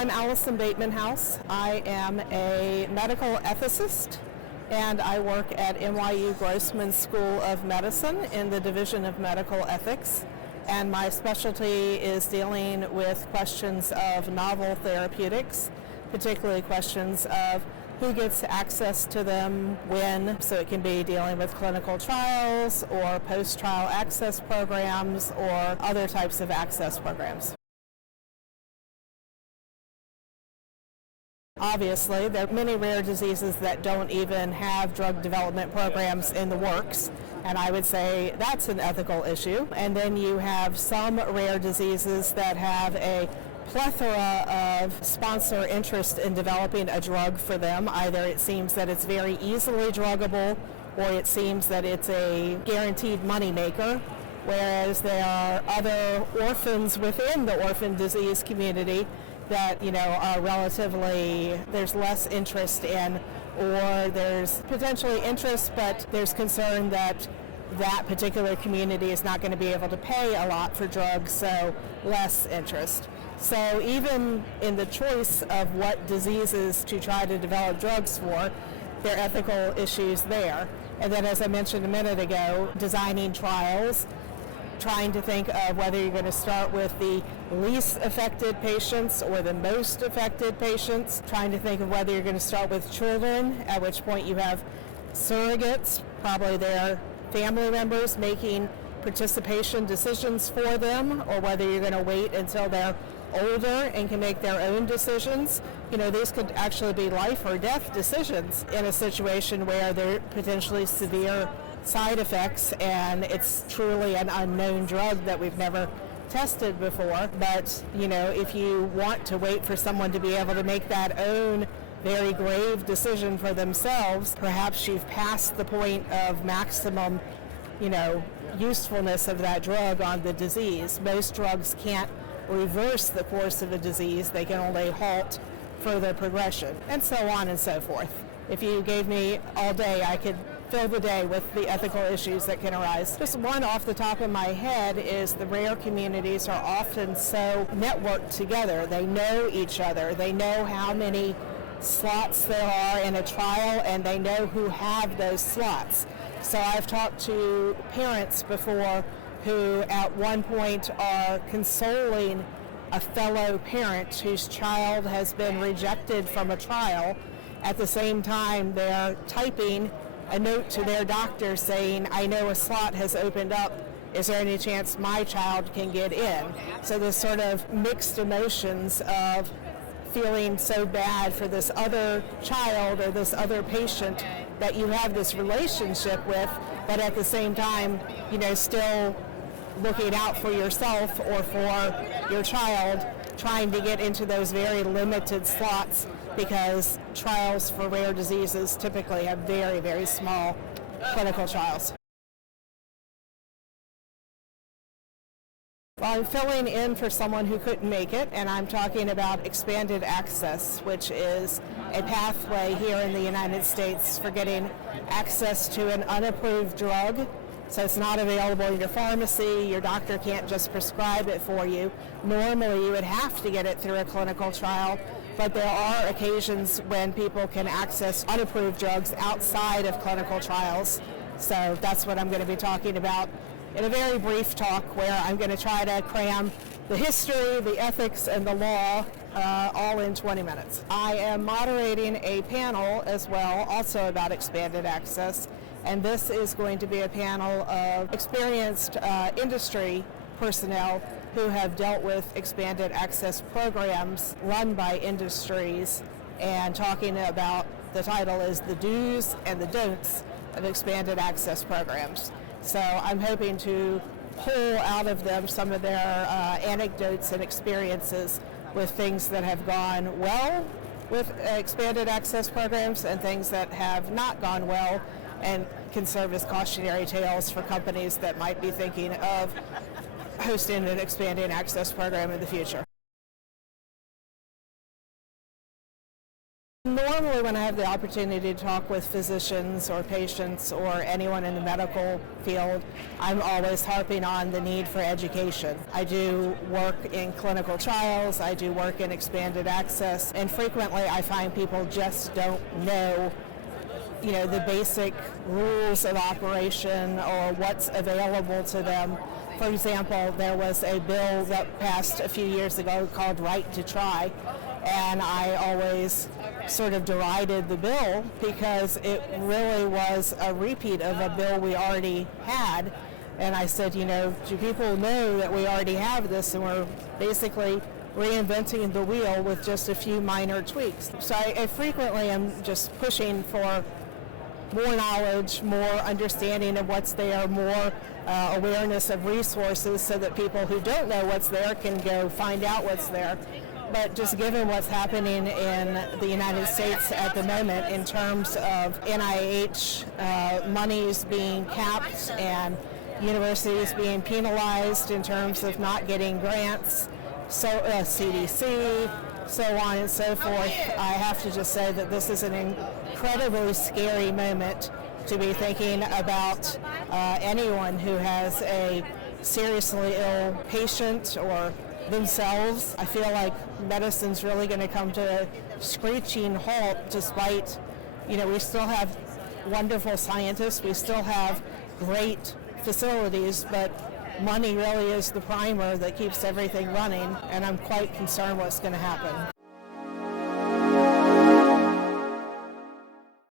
I'm Alison Bateman-House. I am a medical ethicist, and I work at NYU Grossman School of Medicine in the Division of Medical Ethics. And my specialty is dealing with questions of novel therapeutics, particularly questions of who gets access to them, when. So it can be dealing with clinical trials or post-trial access programs or other types of access programs. Obviously, there are many rare diseases that don't even have drug development programs in the works, and I would say that's an ethical issue. And then you have some rare diseases that have a plethora of sponsor interest in developing a drug for them. Either it seems that it's very easily druggable, or it seems that it's a guaranteed moneymaker, whereas there are other orphans within the orphan disease community that, are relatively, there's less interest in, or there's potentially interest, but there's concern that that particular community is not going to be able to pay a lot for drugs, so less interest. So even in the choice of what diseases to try to develop drugs for, there are ethical issues there. And then, as I mentioned a minute ago, designing trials, trying to think of whether you're going to start with the least affected patients or the most affected patients, trying to think of whether you're going to start with children, at which point you have surrogates, probably their family members making participation decisions for them, or whether you're going to wait until they're older and can make their own decisions. These could actually be life or death decisions in a situation where there are potentially severe side effects and it's truly an unknown drug that we've never tested before. But if you want to wait for someone to be able to make that own very grave decision for themselves, perhaps you've passed the point of maximum usefulness of that drug on the disease. Most drugs can't reverse the course of a disease, they can only halt further progression, and so on and so forth. If you gave me all day, I could fill the day with the ethical issues that can arise. Just one off the top of my head is the rare communities are often so networked together. They know each other. They know how many slots there are in a trial, and they know who have those slots. So I've talked to parents before who at one point are consoling a fellow parent whose child has been rejected from a trial. At the same time, they're typing a note to their doctor saying, I know a slot has opened up. Is there any chance my child can get in? So there's sort of mixed emotions of feeling so bad for this other child or this other patient that you have this relationship with, but at the same time, still looking out for yourself or for your child, trying to get into those very limited slots, because trials for rare diseases typically have very, very small clinical trials. Well, I'm filling in for someone who couldn't make it, and I'm talking about expanded access, which is a pathway here in the United States for getting access to an unapproved drug. So it's not available in your pharmacy. Your doctor can't just prescribe it for you. Normally, you would have to get it through a clinical trial, but there are occasions when people can access unapproved drugs outside of clinical trials. So that's what I'm going to be talking about in a very brief talk, where I'm going to try to cram the history, the ethics, and the law all in 20 minutes. I am moderating a panel as well, also about expanded access, and this is going to be a panel of experienced industry personnel who have dealt with expanded access programs run by industries, and talking about, the title is The Do's and the Don'ts of Expanded Access Programs. So I'm hoping to pull out of them some of their anecdotes and experiences with things that have gone well with expanded access programs and things that have not gone well, and can serve as cautionary tales for companies that might be thinking of hosting an expanding access program in the future. Normally when I have the opportunity to talk with physicians or patients or anyone in the medical field, I'm always harping on the need for education. I do work in clinical trials, I do work in expanded access, and frequently I find people just don't know the basic rules of operation or what's available to them. For example, there was a bill that passed a few years ago called Right to Try, and I always sort of derided the bill because it really was a repeat of a bill we already had. And I said, do people know that we already have this and we're basically reinventing the wheel with just a few minor tweaks? So I frequently am just pushing for more knowledge, more understanding of what's there, more awareness of resources so that people who don't know what's there can go find out what's there. But just given what's happening in the United States at the moment in terms of NIH monies being capped and universities being penalized in terms of not getting grants, so CDC, so on and so forth, I have to just say that this is an incredibly scary moment to be thinking about anyone who has a seriously ill patient or themselves. I feel like medicine's really going to come to a screeching halt despite, we still have wonderful scientists, we still have great facilities, but money really is the primer that keeps everything running, and I'm quite concerned what's going to happen.